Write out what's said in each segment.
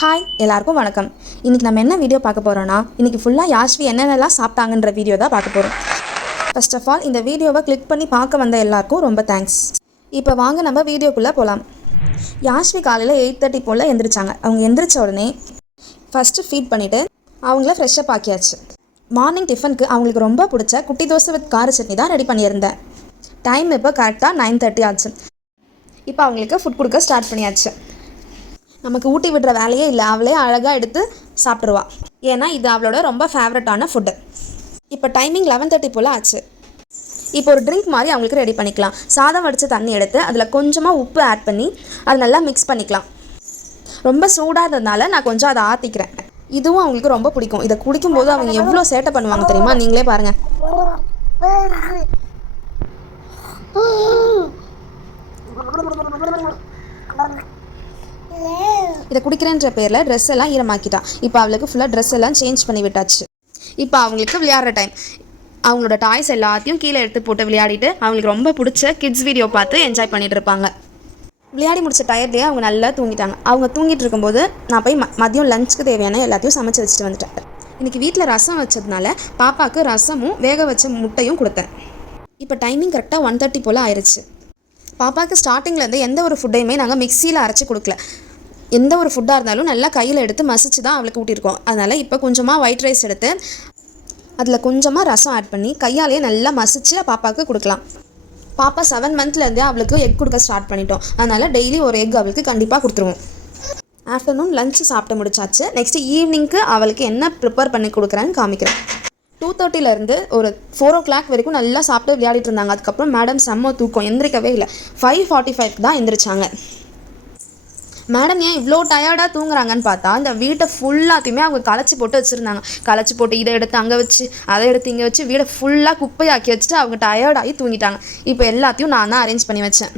Hi எல்லாருக்கும் வணக்கம். இன்றைக்கி நம்ம என்ன வீடியோ பார்க்க போகிறோன்னா, இன்றைக்கி ஃபுல்லாக யாஷ்வி என்னென்னலாம் சாப்பிட்டாங்கன்ற வீடியோ தான் பார்க்க போகிறோம். ஃபர்ஸ்ட் ஆஃப் ஆல் இந்த வீடியோவை கிளிக் பண்ணி பார்க்க வந்த எல்லாருக்கும் ரொம்ப தேங்க்ஸ். இப்போ வாங்க நம்ம வீடியோக்குள்ளே போகலாம். யாஷ்வி காலையில் 8:30 போல் எந்திரிச்சாங்க. அவங்க எந்திரிச்ச உடனே ஃபஸ்ட்டு ஃபீட் பண்ணிவிட்டு அவங்கள ஃப்ரெஷ்ஷப் ஆக்கியாச்சு. மார்னிங் டிஃபனுக்கு அவங்களுக்கு ரொம்ப பிடிச்ச குட்டி தோசை வித் கார சட்னி தான் ரெடி பண்ணியிருந்தேன். டைம் இப்போ கரெக்டாக 9:30 ஆச்சு. இப்போ அவங்களுக்கு ஃபுட் கொடுக்க ஸ்டார்ட் பண்ணியாச்சு. நமக்கு ஊட்டி விடுற வேலையே இல்லை, அவளே அழகாக எடுத்து சாப்பிட்ருவா. ஏன்னா இது அவளோட ரொம்ப ஃபேவரட்டான ஃபுட்டு. இப்போ டைமிங் 11:30 போல் ஆச்சு. இப்போ ஒரு ட்ரிங்க் மாதிரி அவங்களுக்கு ரெடி பண்ணிக்கலாம். சாதம் வடித்த தண்ணி எடுத்து அதில் கொஞ்சமாக உப்பு ஆட் பண்ணி அதை நல்லா மிக்ஸ் பண்ணிக்கலாம். ரொம்ப சூடாகிறதுனால நான் கொஞ்சம் அதை ஆற்றிக்கிறேன். இதுவும் அவங்களுக்கு ரொம்ப பிடிக்கும். இதை குடிக்கும்போது அவங்க எவ்வளோ சேட்டை பண்ணுவாங்க தெரியுமா? நீங்களே பாருங்கள். இதை குடிக்கிறேன்ற பேரில் ட்ரெஸ் எல்லாம் ஈரமாக்கிட்டான். இப்போ அவளுக்கு ஃபுல்லாக ட்ரெஸ் எல்லாம் சேஞ்ச் பண்ணி விட்டாச்சு. இப்போ அவங்களுக்கு விளையாடுற டைம். அவங்களோட டாய்ஸ் எல்லாத்தையும் கீழே எடுத்து போட்டு விளையாடிட்டு அவங்களுக்கு ரொம்ப பிடிச்ச கிட்ஸ் வீடியோ பார்த்து என்ஜாய் பண்ணிகிட்டு இருப்பாங்க. விளையாடி முடிச்ச டயர்லேயே அவங்க நல்லா தூங்கிட்டாங்க. அவங்க தூங்கிட்டு இருக்கும்போது நான் போய் மதியம் லஞ்சுக்கு தேவையான எல்லாத்தையும் சமைச்சு வச்சுட்டு வந்துட்டேன். இன்றைக்கி வீட்டில் ரசம் வச்சதுனால பாப்பாவுக்கு ரசமும் வேக வச்ச முட்டையும் கொடுத்தேன். இப்போ டைமிங் கரெக்டாக 1:30 போல் ஆயிடுச்சு. பாப்பாவுக்கு ஸ்டார்டிங்லேருந்து எந்த ஒரு ஃபுட்டையுமே நாங்கள் மிக்சியில் அரைச்சி கொடுக்கல. எந்த ஒரு ஃபுட்டாக இருந்தாலும் நல்லா கையில் எடுத்து மசிச்சு தான் அவளுக்கு ஊட்டியிருக்கோம். அதனால் இப்போ கொஞ்சமாக ஒயிட் ரைஸ் எடுத்து அதில் கொஞ்சமாக ரசம் ஆட் பண்ணி கையாலேயே நல்லா மசிச்சு பாப்பாவுக்கு கொடுக்கலாம். பாப்பா 7 மந்த்லேருந்தே அவளுக்கு எக் கொடுக்க ஸ்டார்ட் பண்ணிட்டோம். அதனால் டெய்லி ஒரு எக் அவளுக்கு கண்டிப்பாக கொடுத்துருவோம். ஆஃப்டர்நூன் லஞ்சு சாப்பிட்டு முடிச்சாச்சு. நெக்ஸ்ட்டு ஈவினிங்க்கு அவளுக்கு என்ன ப்ரிப்பேர் பண்ணி கொடுக்குறேன்னு காமிக்கிறேன். 2:30லேருந்து ஒரு 4 o'clock வரைக்கும் நல்லா சாப்பிட்டு விளையாடிட்டு இருந்தாங்க. அதுக்கப்புறம் மேடம் செம்ம தூக்கம், எந்திரிக்கவே இல்லை. 5:45 தான் எந்திரிச்சாங்க. மேடம் ஏன் இவ்வளோ டயர்டாக தூங்குறாங்கன்னு பார்த்தா இந்த வீட்டை ஃபுல்லாத்தையுமே அவங்க களைச்சி போட்டு வச்சுருந்தாங்க. களைச்சி போட்டு இதை எடுத்து அங்கே வச்சு அதை எடுத்து இங்கே வச்சு வீடை ஃபுல்லாக குப்பையாக்கி வச்சுட்டு அவங்க டயர்டாகி தூங்கிட்டாங்க. இப்போ எல்லாத்தையும் நான் தான் அரேஞ்ச் பண்ணி வச்சேன்.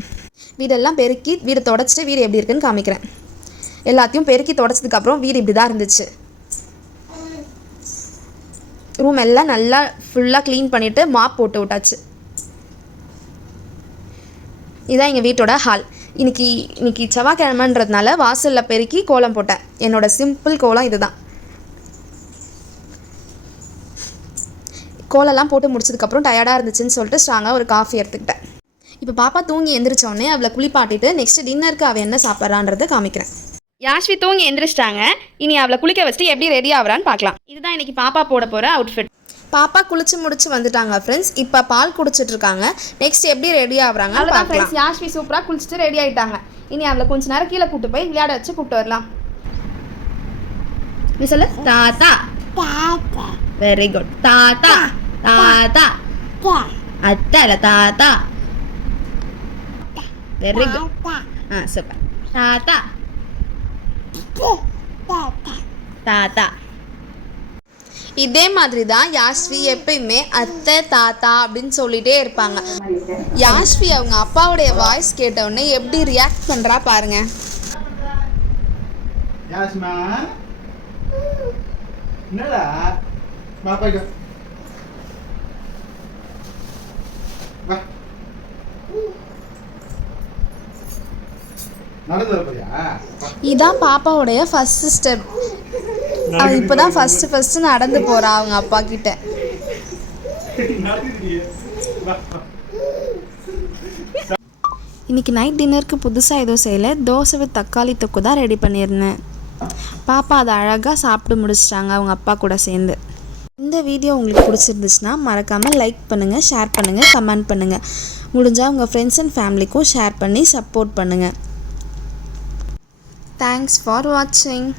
வீடெல்லாம் பெருக்கி வீடை தொடச்சிட்டு வீடு எப்படி இருக்குன்னு காமிக்கிறேன். எல்லாத்தையும் பெருக்கி தொடச்சதுக்கப்புறம் வீடு இப்படி தான் இருந்துச்சு. ரூம் எல்லாம் நல்லா ஃபுல்லாக க்ளீன் பண்ணிவிட்டு மாப் போட்டு விட்டாச்சு. இதுதான் எங்கள் வீட்டோட ஹால். இன்னைக்கு செவ்வாய்க்கிழமைன்றதுனால வாசலில் பெருக்கி கோலம் போட்டேன். என்னோடய சிம்பிள் கோலம் இது தான். கோலம்லாம் போட்டு முடிச்சதுக்கப்புறம் டயர்டாக இருந்துச்சுன்னு சொல்லிட்டு ஸ்ட்ராங்காக ஒரு காஃபி எடுத்துக்கிட்டேன். இப்போ பாப்பா தூங்கி எந்திரிச்சோடனே அவளை குளிப்பாட்டிட்டு நெக்ஸ்ட் டின்னருக்கு அவள் என்ன சாப்பிட்றான்றதை காமிக்கிறேன். யாஷ்வி தூங்கி எந்திரிச்சிட்டாங்க. இனி அவளை குளிக்க வச்சுட்டு எப்படி ரெடி ஆகுறான்னு பார்க்கலாம். இதுதான் இன்றைக்கி பாப்பா போட போகிற அவுட்ஃபிட். பாப்பா குளிச்சு முடிச்சு வந்துட்டாங்க ஃப்ரெண்ட்ஸ். இப்போ பால் குடிச்சிட்டு இருக்காங்க. நெக்ஸ்ட் எப்படி ரெடி ஆகுறாங்க அவ்வளோதான் ஃப்ரெண்ட்ஸ். யாஷ்வி சூப்பராக குளிச்சுட்டு ரெடி ஆகிட்டாங்க. இனி அவளை கொஞ்ச நேரம் கீழே கூப்பிட்டு போய் விளையாட வச்சு கூப்பிட்டு வரலாம். நீ சொல்லு. தாத்தா. Very good. தாத்தா தாத்தா. அத்தை இல்லை தாத்தா. Very good. சூப்பர். தாத்தா தாத்தா. இதே மாதிரி தான் யாஷ்வி எப்பயுமே அத்தை தாத்தா அப்படின்னு சொல்லிட்டே இருப்பாங்க. யாஷ்வி அவங்க அப்பாவுடைய வாய்ஸ் கேட்ட உடனே எப்படி ரியாக்ட் பண்றா பாருங்க. இதான் பாப்பாவுடைய ஃபர்ஸ்ட் ஸ்டெப். அவள் இப்போ தான் ஃபஸ்ட்டு நடந்து போகிறா அவங்க அப்பா கிட்ட. இன்றைக்கி நைட் டின்னருக்கு புதுசாக எதுவும் செய்யலை. தோசை வித் தக்காளி தொக்கு தான் ரெடி பண்ணியிருந்தேன். பாப்பா அதை அழகாக சாப்பிட்டு முடிச்சிட்டாங்க அவங்க அப்பா கூட சேர்ந்து. இந்த வீடியோ உங்களுக்கு பிடிச்சிருந்துச்சுன்னா மறக்காமல் லைக் பண்ணுங்கள், ஷேர் பண்ணுங்கள், கமெண்ட் பண்ணுங்கள். முடிஞ்சால் உங்கள் ஃப்ரெண்ட்ஸ் அண்ட் ஃபேமிலிக்கும் ஷேர் பண்ணி சப்போர்ட் பண்ணுங்கள். தேங்க்ஸ் ஃபார் வாட்சிங்.